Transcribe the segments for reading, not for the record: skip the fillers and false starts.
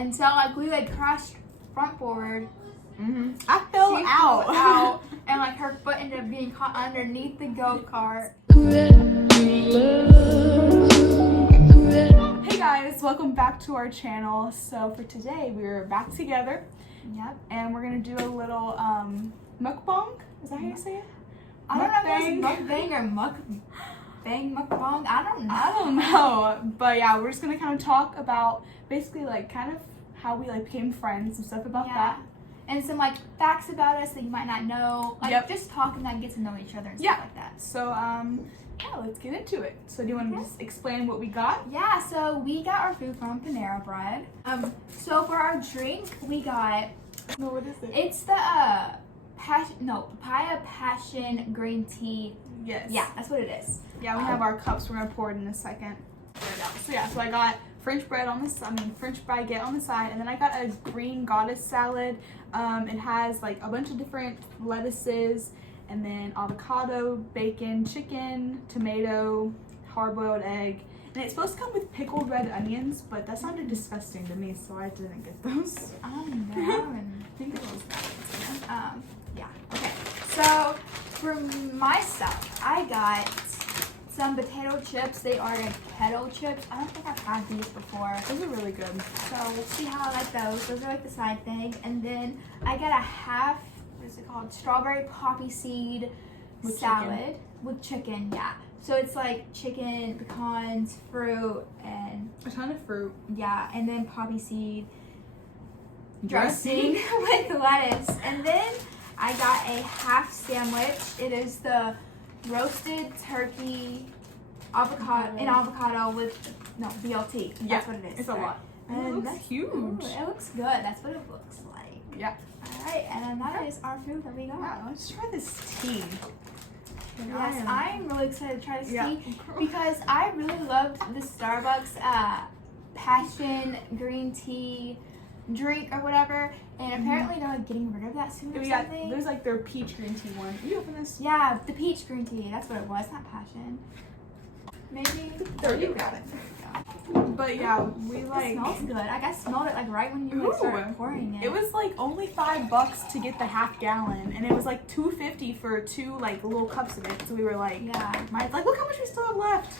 And so like we like crashed front forward. I fell She out. fell out, and like her foot ended up being caught underneath the go-kart. Hey guys, welcome back to our channel. So for today, we're back together. Yep. And we're gonna do a little mukbang. Is that how you say it? I don't know if it's mukbang or mukbang. I don't know. But yeah, we're just gonna kind of talk about basically like kind of how we like became friends and stuff about that. And some like facts about us that you might not know. Like just talking, like get to know each other and stuff like that. So yeah, let's get into it. So do you want to just explain what we got? Yeah, so we got our food from Panera Bread. So for our drink, we got. No, what is it? It's the papaya passion green tea. Yes. Yeah, that's what it is. Yeah, we have our cups. We're gonna pour it in a second. So yeah, so I got French baguette on the side, and then I got a green goddess salad. It has like a bunch of different lettuces, and then avocado, bacon, chicken, tomato, hard-boiled egg, and it's supposed to come with pickled red onions, but that sounded disgusting to me, so I didn't get those. I think it was that. Yeah. Okay. So for my stuff, I got some potato chips. They are like kettle chips. I don't think I've had these before. Those are really good. So we'll see how I like those. Those are like the side thing. And then I got a half, what is it called? Strawberry poppy seed with salad chicken. With chicken. Yeah. So it's like chicken, pecans, fruit, and a ton of fruit. Yeah, and then poppy seed dressing with lettuce. And then I got a half sandwich. It is the roasted turkey avocado with BLT. That's what it is. It's a lot. And it looks huge. Ooh, it looks good. That's what it looks like. Yeah. Alright, and then that is our food that we got. Wow, let's try this tea. Yes, I'm really excited to try this tea because I really loved the Starbucks passion green tea drink or whatever, and apparently they're like getting rid of that soon or something. There's like their peach green tea one. Can you open this? Yeah, the peach green tea. That's what it was, not passion. Maybe. There you got it. But yeah, we like. It smells good. I smelled it like right when you like, started pouring it. It was like only $5 to get the half gallon, and it was like $2.50 for two like little cups of it. So we were like, like look how much we still have left.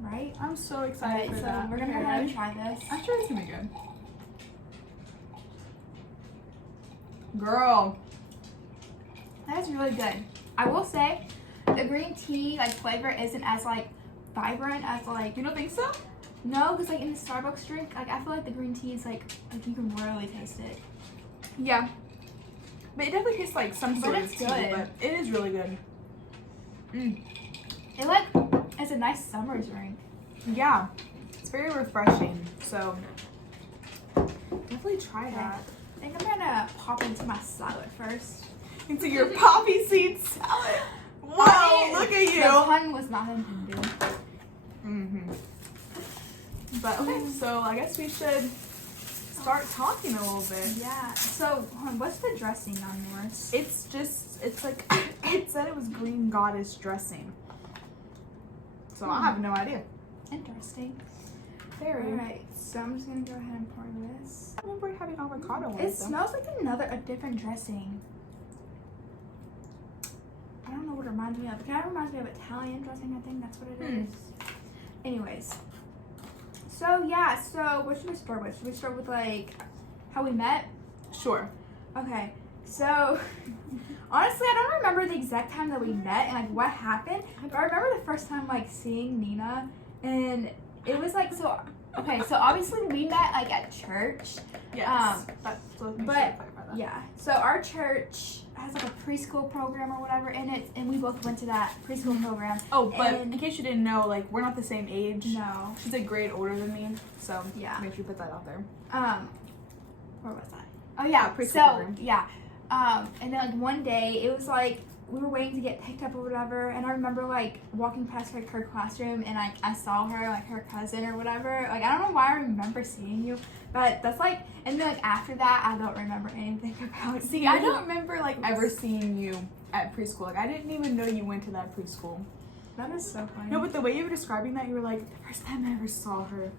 Right. I'm so excited for that. We're gonna go ahead and try this. I'm sure it's gonna be good. Girl, that's really good. I will say, the green tea like flavor isn't as like vibrant as like. You don't think so? No, because like in the Starbucks drink, like I feel like the green tea is like you can really taste it. Yeah, but it definitely tastes like some sort of tea. But it is really good. It like it's a nice summer drink. Yeah, it's very refreshing. So definitely try that. I think I'm gonna pop into my salad first. Into your poppy seed salad. Wow, look at you. The pun was not intended. But okay, so I guess we should start talking a little bit. Yeah. So, what's the dressing on yours? It's like it said it was green goddess dressing. So I have no idea. Interesting. Very. Alright, so I'm just gonna go ahead and pour this. I remember having avocado on it. Smells like a different dressing. I don't know what it reminds me of. It kind of reminds me of Italian dressing, I think that's what it is. Anyways. So yeah, so what should we start with? Should we start with like how we met? Sure. Okay. So honestly, I don't remember the exact time that we met and like what happened. But I remember the first time like seeing Nina, and it was like so. Okay, so obviously we met like at church. Yes. Yeah. So our church has like a preschool program or whatever in it, and we both went to that preschool program. Oh, but in case you didn't know, like we're not the same age. No. She's a grade older than me, so yeah. Make sure you put that out there. Where was I? Oh yeah, preschool program. Yeah. And then like one day it was like we were waiting to get picked up or whatever, and I remember like walking past like her classroom, and like I saw her, like her cousin or whatever. Like I don't know why I remember seeing you, but that's like, and then like after that I don't remember anything about. See, I don't remember like ever seeing you at preschool. Like I didn't even know you went to that preschool. That is so funny. No, but the way you were describing that, you were like, the first time I ever saw her,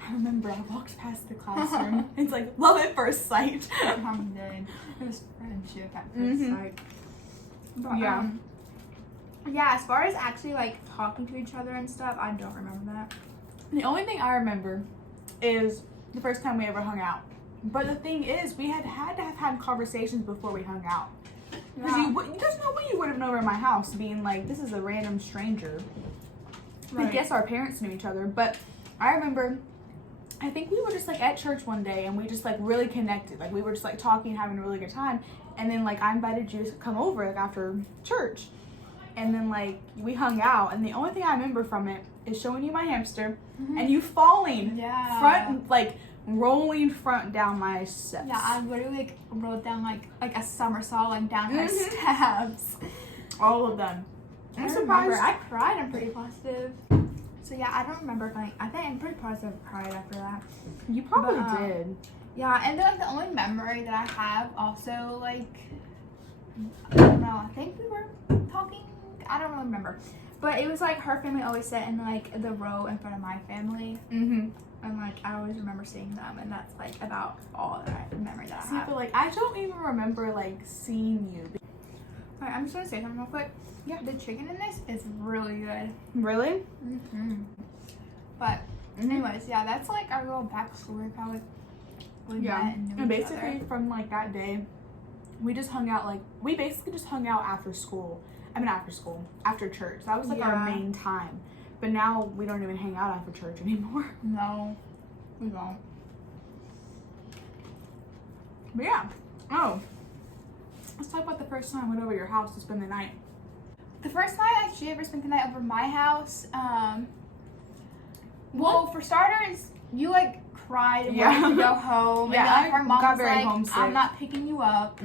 I remember I walked past the classroom. It's like love at first sight. I'm dead. It was friendship at first sight. But, Yeah. Yeah, as far as actually like talking to each other and stuff, I don't remember that. The only thing I remember is the first time we ever hung out. But the thing is, we had to have had conversations before we hung out. Because there's no way you would have known her in my house being like, this is a random stranger. Right. I guess our parents knew each other, but I remember, I think we were just like at church one day and we just like really connected. Like we were just like talking, having a really good time. And then like I invited you to come over like after church. And then like we hung out, and the only thing I remember from it is showing you my hamster and you falling rolling front down my steps. Yeah, I literally like rolled down like a somersault like down her steps. All of them. I'm surprised. surprised. I cried. I'm pretty positive. So yeah, I don't remember if I think I'm pretty positive I cried after that. You probably But, did. Yeah, and then like the only memory that I have also like I don't know. I think we were talking. I don't really remember, but it was like her family always sat in like the row in front of my family, and like I always remember seeing them, and that's like about all that memory that I have. But like I don't even remember like seeing you. Alright, I'm just gonna say something real quick. Yeah, the chicken in this is really good. Really? But anyways, yeah, that's like our little backstory of how we met and knew And each basically other. from like that day, we just hung out we basically just hung out after school. After church. That was like our main time. But now we don't even hang out after church anymore. No, we won't. But yeah. Oh. Let's talk about the first time I went over your house to spend the night. The first night she ever spent the night over my house, well, for starters, you like cried and wanted to go home. Yeah, and like, her mom got was very like, homesick. I'm not picking you up.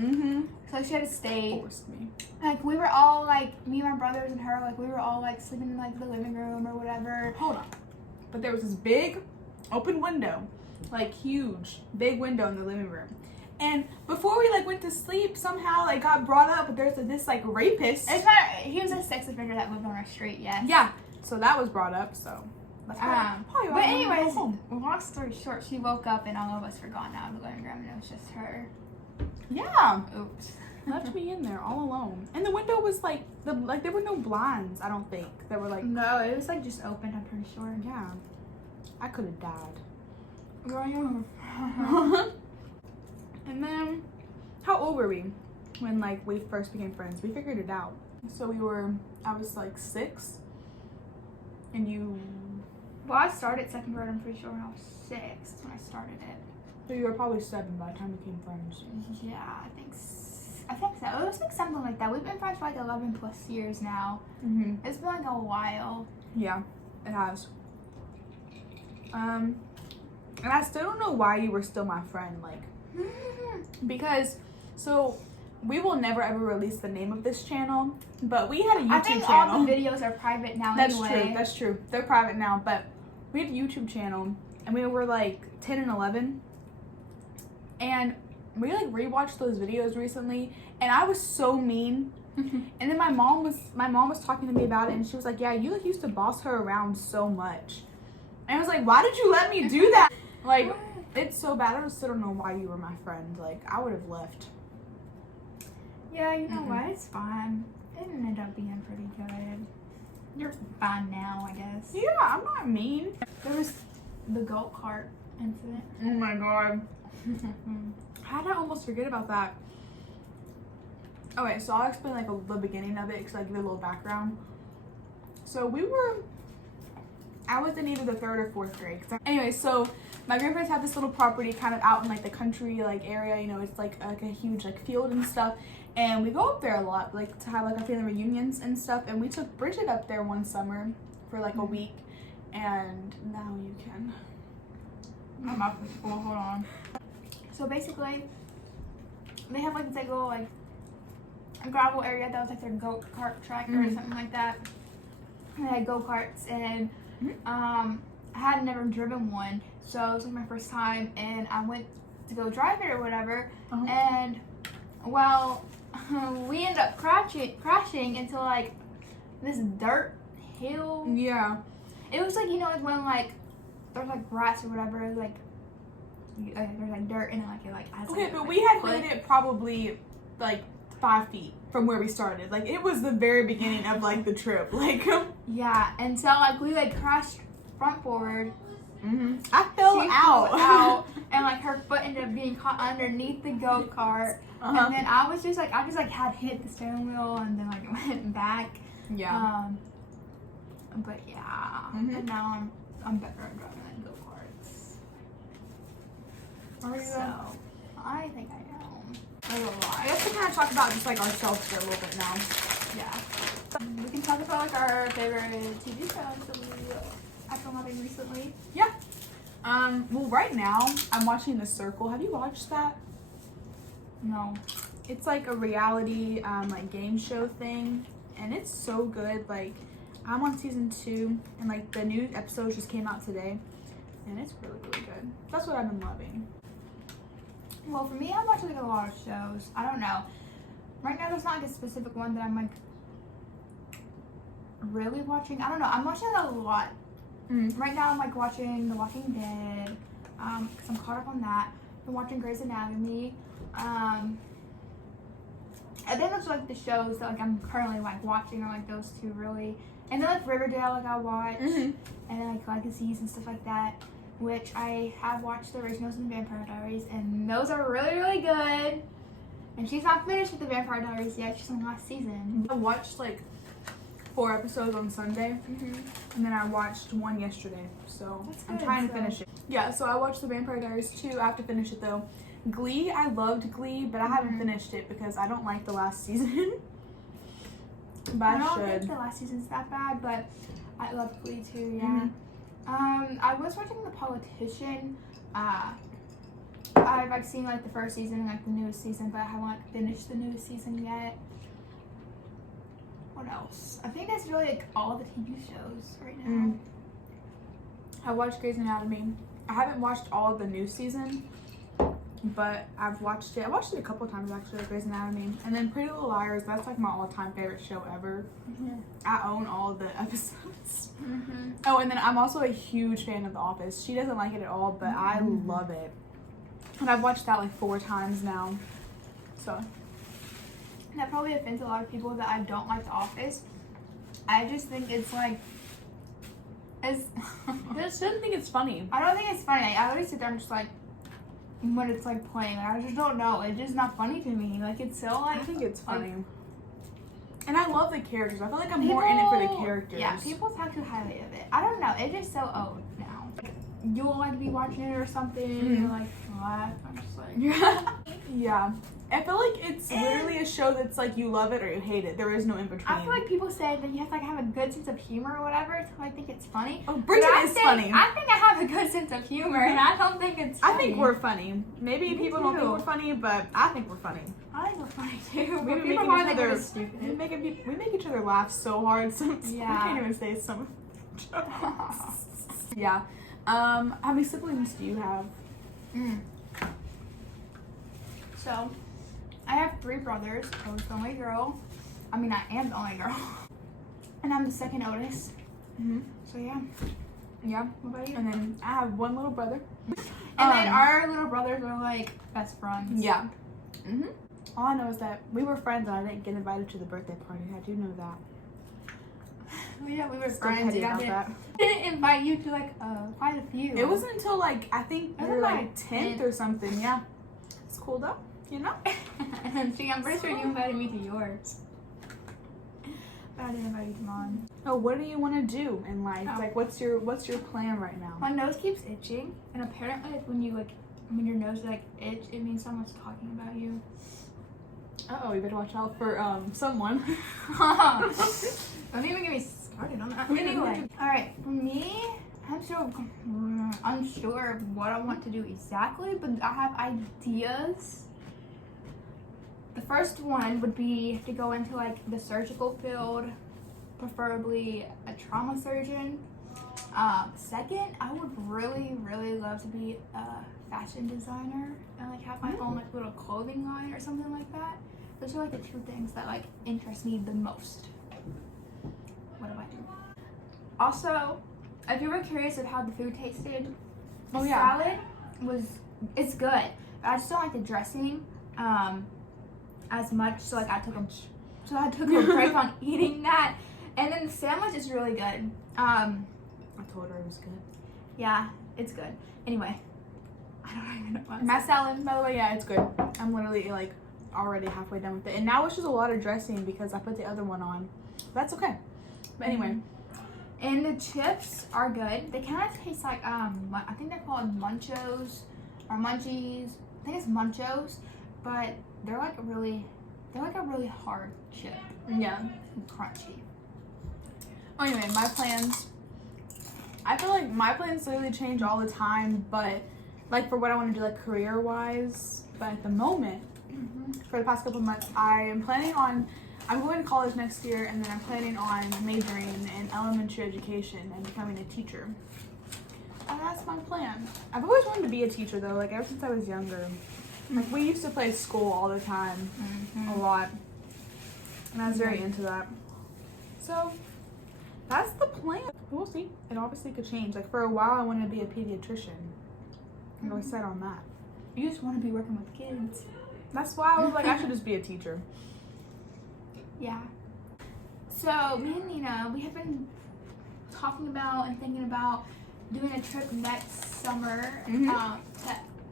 So she had to stay. Forced me. Like we were all like, me and my brothers and her, like we were all like sleeping in like the living room or whatever. Hold on. But there was this big open window. Like huge, big window in the living room. And before we like went to sleep, somehow like got brought up, but there's this like rapist. It's not. He was a sex offender that lived on our street. Yes. Yeah. So that was brought up. So. That's probably but why I anyways, home. long story short, she woke up and all of us were gone out of the living room, and it was just her. Yeah. Oops. Left me in there all alone. And the window was like there were no blinds. I don't think there were like. No, it was like just open. I'm pretty sure. Yeah. I could have died. Girl, you. And then, how old were we when like we first became friends? We figured it out. So I was like 6, and you. Well, I started second grade. I'm pretty sure when I was 6 when I started it. So you were probably 7 by the time we became friends. Yeah, I think so. It was like something like that. We've been friends for like 11 plus years now. It's been like a while. Yeah, it has. And I still don't know why you were still my friend, like, because, so, we will never ever release the name of this channel, but we had a YouTube channel. I think all the videos are private now anyway. That's true. They're private now, but we had a YouTube channel, and we were like 10 and 11, and we like rewatched those videos recently, and I was so mean. And then my mom was talking to me about it, and she was like, yeah, you like used to boss her around so much. And I was like, why did you let me do that? Like, it's so bad. I still don't know why you were my friend. Like, I would have left. Yeah, you know what? It's fine. It ended up being pretty good. You're fine now, I guess. Yeah, I'm not mean. There was the go-kart incident. Oh my god. How did I almost forget about that? Okay, so I'll explain like the beginning of it because I give it a little background. So I was in either the 3rd or 4th grade. Anyway, so my grandparents have this little property kind of out in like the country like area, you know, it's like a huge like field and stuff. And we go up there a lot, like to have like our family reunions and stuff. And we took Bridget up there one summer for like a week. And now you can. I'm off of school, hold on. So basically, they have like this like little like gravel area that was like their go-kart track or something like that. And they had go-karts, and I had never driven one, so it was like my first time, and I went to go drive it or whatever, and well, we ended up crashing into like this dirt hill. Yeah. It was like, you know, when like there's like grass or whatever, like there's like dirt and it has Okay, like, but like, we had foot. made it probably like 5 feet from where we started. Like it was the very beginning of like the trip. Like yeah, and so like we like crashed front forward. I fell She out. flew out, and like her foot ended up being caught underneath the go-kart. And then I just had hit the steering wheel and then like went back. Yeah. But yeah, and now I'm better at driving than go-karts. Are you? So I think I am. I don't know. I guess we kind of talk about just like ourselves for a little bit now. Yeah. We can talk about like our favorite TV shows that we have been watching recently. Yeah. Well, right now I'm watching The Circle. Have you watched that? No. It's like a reality like game show thing, and it's so good. Like I'm on season 2, and like the new episodes just came out today, and it's really good. That's what I've been loving. Well, for me, I'm watching like a lot of shows. I don't know. Right now, there's not like a specific one that I'm like really watching. I don't know. I'm watching a lot. Right now, I'm like watching The Walking Dead because I'm caught up on that. I'm watching Grey's Anatomy. I think those are like the shows that like I'm currently like watching are like those two really. And then like Riverdale, like I watch, and then like Legacies and stuff like that, which I have watched the originals and the Vampire Diaries, and those are really good. And she's not finished with the Vampire Diaries yet. She's on the last season. I watched like 4 episodes on Sunday, and then I watched 1 yesterday. So I'm trying to finish it. Yeah, so I watched the Vampire Diaries too. I have to finish it though. Glee, I loved Glee, but I haven't finished it because I don't like the last season. But I don't should. think the last season's that bad, but I love Glee too. Yeah. I was watching The Politician. I've like seen like the first season and like the newest season, but I haven't like finished the newest season yet. What else? I think that's really like all the TV shows right now. I watched Grey's Anatomy. I haven't watched all of the new season, but I've watched it. I watched it a couple times actually, Grey's Anatomy. And then Pretty Little Liars, that's like my all-time favorite show ever. I own all of the episodes. Oh, and then I'm also a huge fan of The Office. She doesn't like it at all, but I love it. And I've watched that like 4 times now. So that probably offends a lot of people that I don't like The Office. I just think it's like I just didn't think it's funny. I don't think it's funny. I always sit there and just like when it's like playing, like, I just don't know. It's just not funny to me. Like it's so like I think it's funny. Like, and I love the characters. I feel like I'm more in it for the characters. Yeah, people talk too highly of it. I don't know. It's just so old now. Like, you'll like be watching it or something, and you're like, what? I'm just like, yeah. I feel like it's literally a show that's like you love it or you hate it. There is no in between. I feel like people say that you have to like have a good sense of humor or whatever to like think it's funny. Oh, Bridget is funny. I think I have a good sense of humor, and I don't think it's funny. I think we're funny. Maybe people don't think we're funny, but I think we're funny. I think we're funny too. We But make people each think other we're stupid. we make each other laugh so hard. Sometimes Yeah. we can't even say some jokes. Yeah. How many siblings do you have? So, I have 3 brothers. I was the only girl. I mean, I am the only girl. And I'm the second oldest. So, yeah. Yeah. What about you? And then I have 1 little brother. And then our little brothers are like best friends. Yeah. All I know is that we were friends and I didn't get invited to the birthday party. I do know that. Yeah, we were Still friends. petty Yeah, about that. I didn't invite you to like quite a few. It wasn't until like I think It we was were like like 10th or something. Yeah. It's cool though, you know? And see, I'm pretty sure you invited me to yours. But I didn't invite you to mine. Oh, what do you want to do in life? Oh. Like, what's your plan right now? My nose keeps itching, and apparently, like, when your nose like itch, it means someone's talking about you. Uh-oh, you better watch out for someone. Don't even get me started on that. Anyway, all right. For me, I'm so unsure of what I want to do exactly, but I have ideas. The first one would be to go into like the surgical field, preferably a trauma surgeon. Second, I would really, really love to be a fashion designer and like have my own like little clothing line or something like that. Those are like the 2 things that like interest me the most. What about you? Also, if you were curious of how the food tasted, the Oh, yeah. salad it's good. But I just don't like the dressing as much. So like I took a break on eating that. And then the sandwich is really good. I told her it was good. Yeah, it's good. Anyway, I don't even know what My salad, by the way, yeah, it's good. I'm literally like already halfway done with it. And now it's just a lot of dressing because I put the other one on. That's okay. But anyway. And the chips are good. They kind of taste like I think they're called Munchos or Munchies. I think it's Munchos, but they're like a really hard chip. Yeah. And crunchy. Oh, anyway, my plans. I feel like my plans literally change all the time, but like for what I want to do like career wise. But at the moment, for the past couple of months, I'm going to college next year, and then I'm planning on majoring in elementary education and becoming a teacher. And that's my plan. I've always wanted to be a teacher though, like ever since I was younger. Like we used to play school all the time, a lot, and I was very into that. So that's the plan. We'll see. It obviously could change. Like for a while, I wanted to be a pediatrician. I'm really set on that. You just want to be working with kids. That's why I was like, I should just be a teacher. Yeah. So me and Nina, we have been talking about and thinking about doing a trip next summer to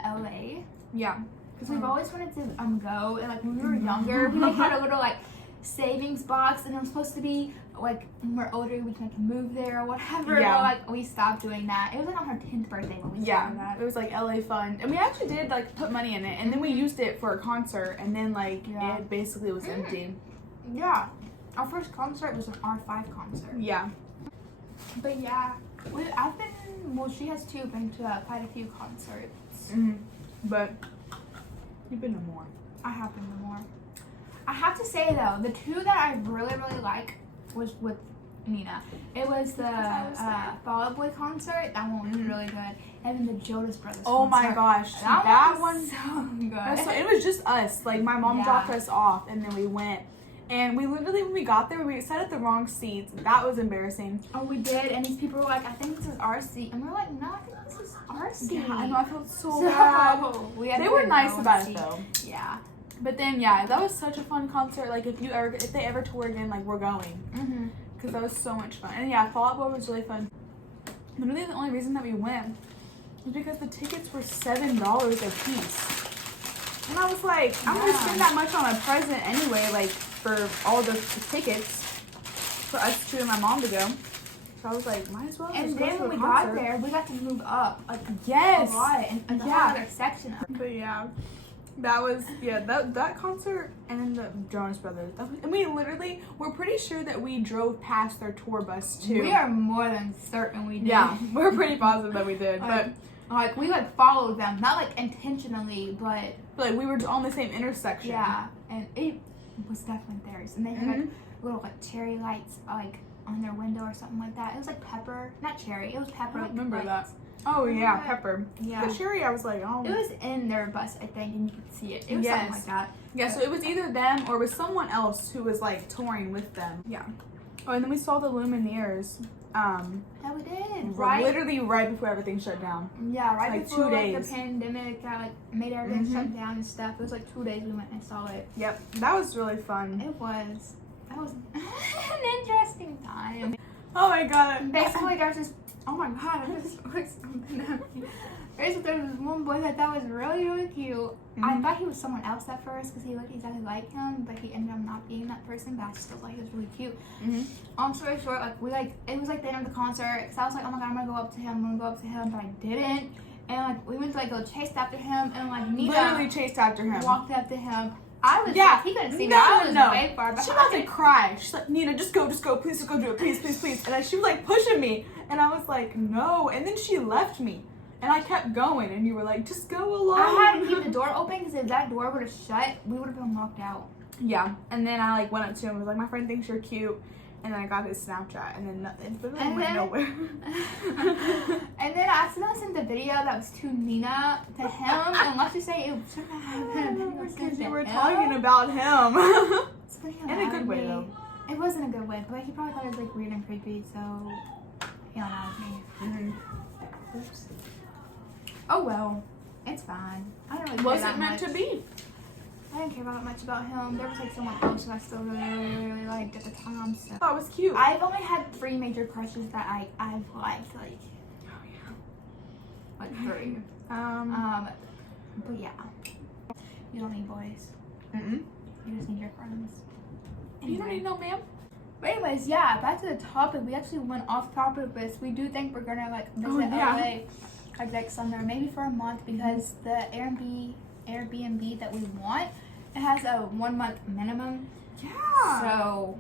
LA. Yeah. Because we've always wanted to go, and like when we were younger, we like had a little like savings box, and it was supposed to be like when we're older we can like move there or whatever. Yeah. But like we stopped doing that. It was like on her 10th birthday when we started that. It was like LA fun, and we actually did like put money in it, and then we used it for a concert, and then like it basically was empty. Yeah, our first concert was an R5 concert. Yeah. But yeah, she has too been to quite a few concerts. But you've been to more. I have been to more. I have to say though, the two that I really like was with Nina. It was the Fall Out Boy concert. That one was really good. And then the Jonas Brothers Oh concert. my gosh, that one was so good. So it was just us. Like my mom dropped us off, and then we went. And we literally, when we got there, we sat at the wrong seats. That was embarrassing. Oh, we did. And these people were like, I think this is our seat. And we were like, no, I think this is our seat. Yeah, I know, I felt so bad. They were nice about it though. Yeah. But then, yeah, that was such a fun concert. Like, if they ever tour again, like, we're going. Because that was so much fun. And yeah, Fall Out Boy was really fun. Literally, the only reason that we went was because the tickets were $7 a piece. And I was like, I'm going to spend that much on a present anyway, like, for all the tickets for us two and my mom to go. So I was like, might as well. And just go then to when the we concert. got there, we got to move up like a lot and another section up. But yeah, that was that concert, and then the Jonas Brothers. And we literally, we're pretty sure that we drove past their tour bus too. We are more than certain we did. Yeah, we're pretty positive that we did. But like we like followed them, not like intentionally, but like we were on the same intersection. Yeah, and it was definitely theirs. And they had like little like cherry lights like on their window or something like that. It was like pepper, not cherry. It was pepper. I don't remember lights. that. Oh yeah, pepper. Yeah. The cherry, I was like, oh. It was in their bus, I think, and you could see it. It was something like that. Yeah, so it was either them or it was someone else who was like touring with them. Yeah. Oh, and then we saw the Lumineers. Yeah, we did. Literally right before everything shut down. Yeah, right like before 2 days. The pandemic that like made everything shut down and stuff. It was like 2 days we went and saw it. Yep, that was really fun. It was. That was an interesting time. Oh my god. Basically, there's this. Oh my god, I just looked something at me. Basically, there was this one boy that was really, really cute. I thought he was someone else at first because he looked exactly like him, but he ended up not being that person. But I still thought he was really cute. Long story short, it was like the end of the concert. So I was like, oh my god, I'm gonna go up to him, but I didn't. And like we went to like go chase after him, and like Nina literally chased after him. Walked up to him. I was he couldn't see me. I was way far behind. She was about to cry. She's like, Nina, just go, please, just go do it, please. And then she was like pushing me, and I was like, no. And then she left me, and I kept going, and you were like, just go along. I had to keep the door open because if that door would have shut, we would have been locked out. Yeah, and then I like went up to him and was like, my friend thinks you're cute. And then I got his Snapchat, and then it literally went nowhere. And then I accidentally sent the video that was to Nina to him, and let's just say it shouldn't have been because you were talking about him. In a good way, though. It wasn't a good way, but he probably thought it was like weird and creepy, so You know, that was me. Mm-hmm. Oops. Oh well, it's fine. I don't really care Wasn't that meant much. to be. I didn't care that much about him. There was like someone else who I still really liked at the time. So That was cute. I've only had 3 major crushes that I've liked, like, Oh yeah. like 3. But yeah, you don't need boys. Mm-mm. You just need your friends. You don't need no ma'am. But anyways, yeah, back to the topic. We actually went off topic with this. We do think we're gonna like visit yeah. LA like next summer, maybe for a month, because the Airbnb that we want, it has a 1 month minimum. Yeah. So,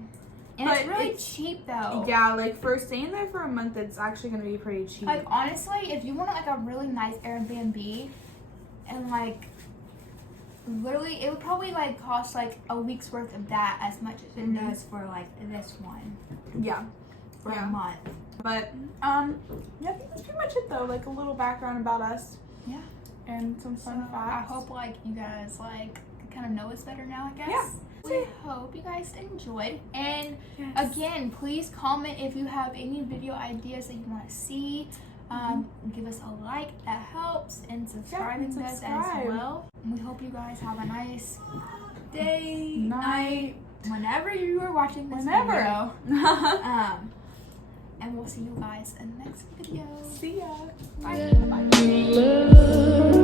and But it's really cheap though. Yeah, like for staying there for a month, it's actually gonna be pretty cheap. Like honestly, if you want like a really nice Airbnb, and like literally, it would probably like cost like a week's worth of that as much as it does for like this one yeah. for Yeah. a month. But yeah, I think that's pretty much it though. Like a little background about us. Yeah. And some So fun I facts. hope like you guys like kind of know us better now, I guess. Yeah. We hope you guys enjoyed. And Yes. again, please comment if you have any video ideas that you want to see. Give us a like, that helps, and subscribing to us as well. And we hope you guys have a nice day, night, whenever you are watching this video. And we'll see you guys in the next video. See ya. Bye. Bye.